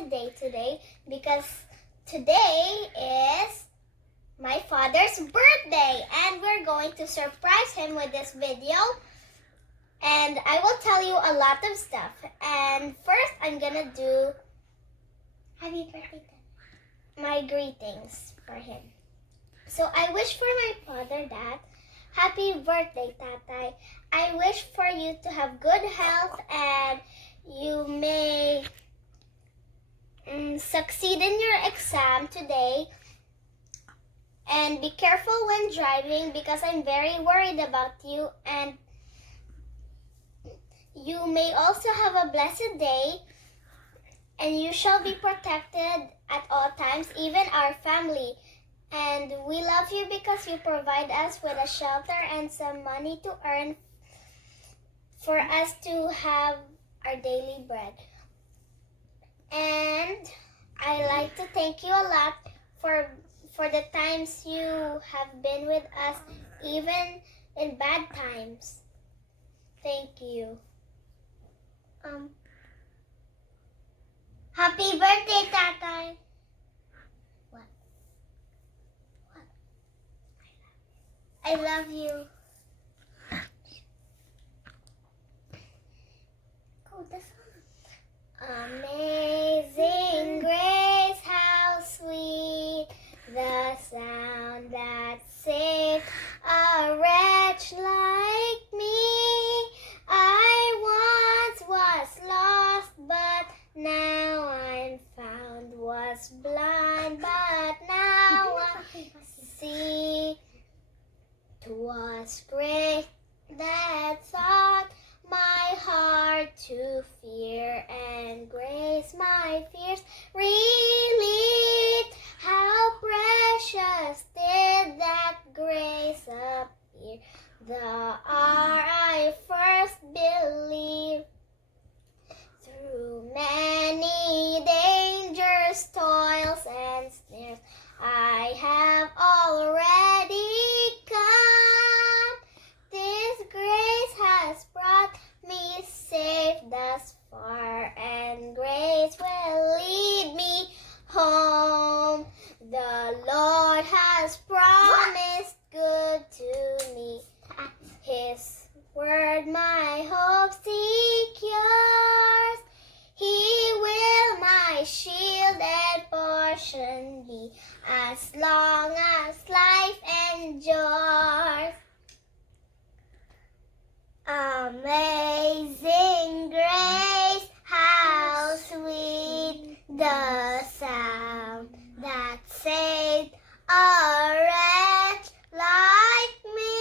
blessed day today because today is my father's birthday and we're going to surprise him with this video. And I will tell you a lot of stuff. And first, I'm gonna do happy birthday, my greetings for him. So I wish for my father that happy birthday, Tatay. I wish for you to have good health and you may succeed in your exam today. And be careful when driving because I'm very worried about you. And you may also have a blessed day. And you shall be protected at all times, even our family. And we love you because you provide us with a shelter and some money to earn for us to have our daily bread. And I like to thank you a lot for the times you have been with us, even in bad times. Thank you. Happy birthday, Tatay. What? I love you. Go the song. Amazing grace, how sweet the sound that saved a wretch like me. I once was lost, but now I'm found. Was blind, but now I see. 'Twas grace that taught my heart to fear, and grace my fears relieved. How precious did that grace appear the hour I first believed. Through many dangers, toils, and snares, I have already come. This grace has brought me safe thus far, and grace will lead me home. The Lord has promised good to me. His word my hope secures. He will my shield and portion be as long as life endures. Amazing grace, how sweet the sound that saved a wretch like me.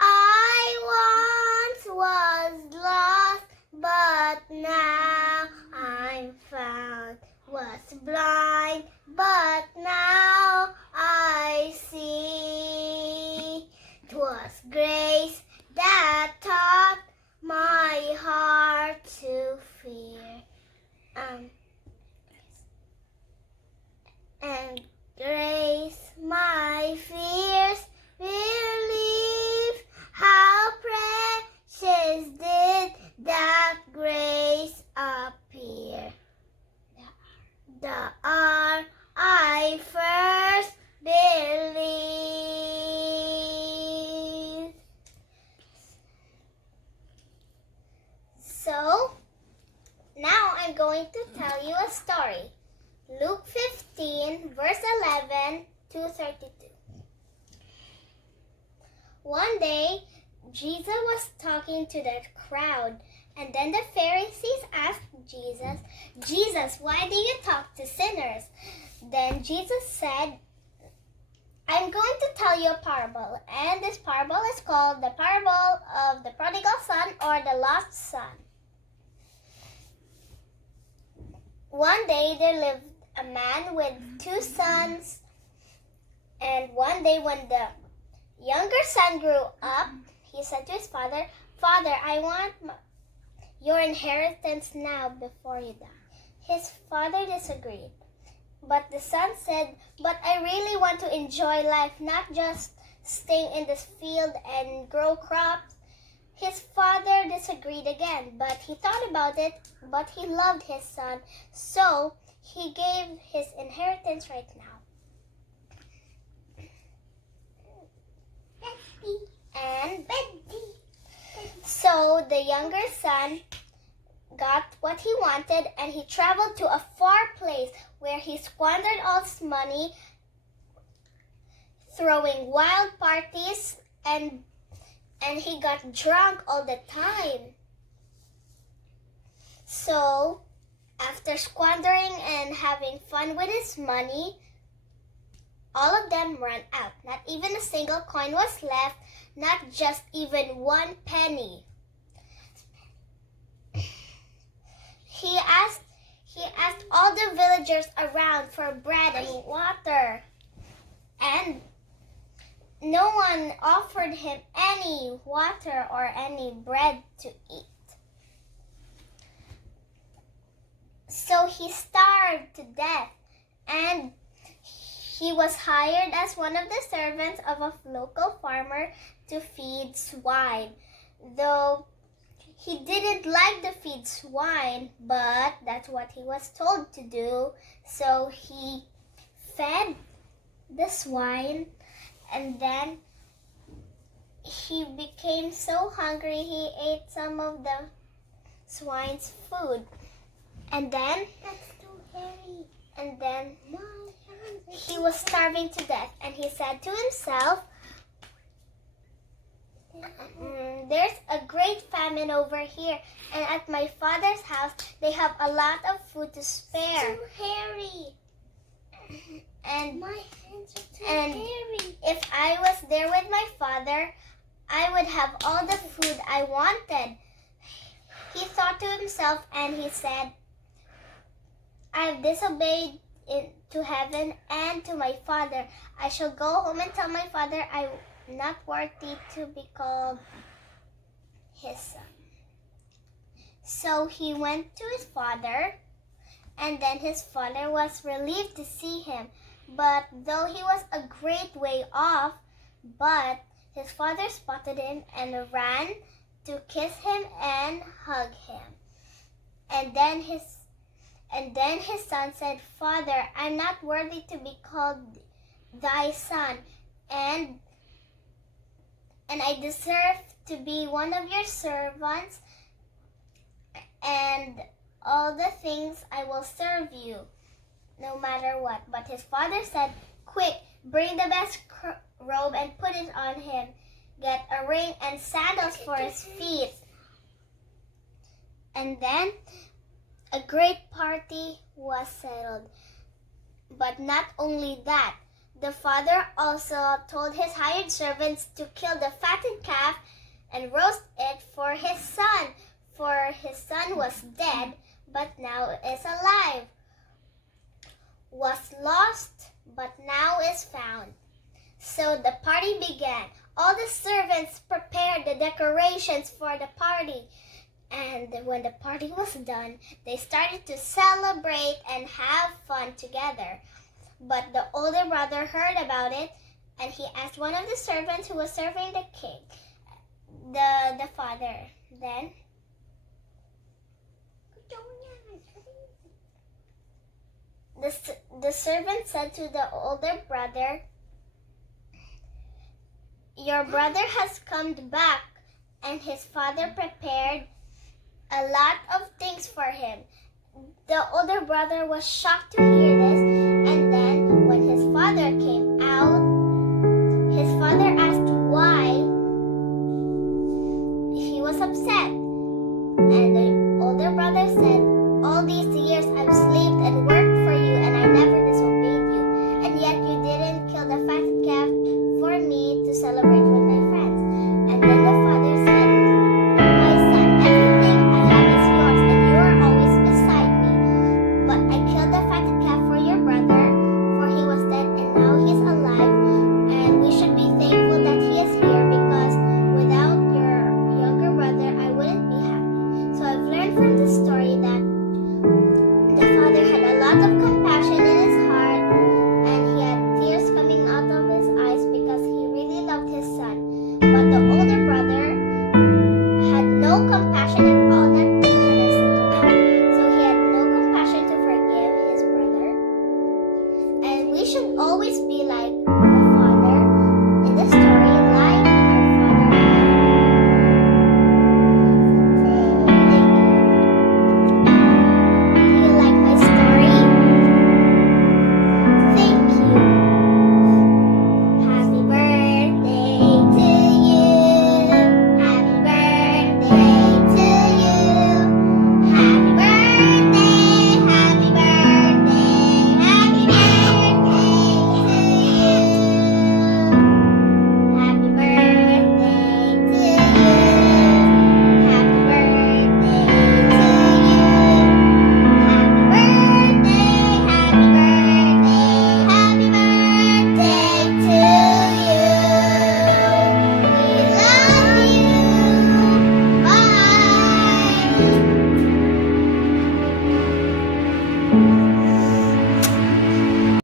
I once was lost, but now I'm found. Was blind, but now I see. 'Twas grace that taught my heart to fear. And grace my fears relieve. How precious did that grace appear the hour I first believed. So, now I'm going to tell you a story. Luke 15, verse 11 to 32. One day, Jesus was talking to the crowd, and then the Pharisees asked Jesus, "Jesus, why do you talk to sinners?" Then Jesus said, "I'm going to tell you a parable, and this parable is called the parable of the prodigal son or the lost son. One day there lived a man with 2 sons, and one day when the younger son grew up, he said to his father, 'Father, I want your inheritance now before you die.' His father disagreed. But the son said, 'But I really want to enjoy life, not just stay in this field and grow crops.' His father disagreed again, but he thought about it, but he loved his son, so he gave his inheritance right now. And so the younger son got what he wanted, and he traveled to a far place where he squandered all his money throwing wild parties, and he got drunk all the time. So after squandering and having fun with his money, all of them ran out. Not even a single coin was left, not just even 1 penny. He asked all the villagers around for bread and water, and no one offered him any water or any bread to eat. So he starved to death, and he was hired as one of the servants of a local farmer to feed swine. Though he didn't like to feed swine, but that's what he was told to do. So he fed the swine, and then he became so hungry he ate some of the swine's food. And then That's too hairy. And then he was starving to death, and he said to himself, there's a great famine over here, and at my father's house they have a lot of food to spare. Too hairy. And My hands are too And- hairy. if I was there with my father, I would have all the food I wanted. He thought to himself, and he said, I've disobeyed to heaven and to my father. I shall go home and tell my father I'm not worthy to be called his son. So he went to his father, and then his father was relieved to see him. But though he was a great way off, but his father spotted him and ran to kiss him and hug him. And then his son said, Father, I'm not worthy to be called thy son, and I deserve to be one of your servants, and all the things I will serve you, no matter what. But his father said, Quick, bring the best robe and put it on him. Get a ring and sandals for his feet. And then a great party was settled. But not only that, the father also told his hired servants to kill the fattened calf and roast it for his son. For his son was dead, but now is alive. Was lost, but now is found. So the party began. All the servants prepared the decorations for the party. And when the party was done, they started to celebrate and have fun together. But the older brother heard about it, and he asked one of the servants who was serving the king, the father. Then the servant said to the older brother, Your brother has come back, and his father prepared a lot of things for him. The older brother was shocked to hear this, and then when his father came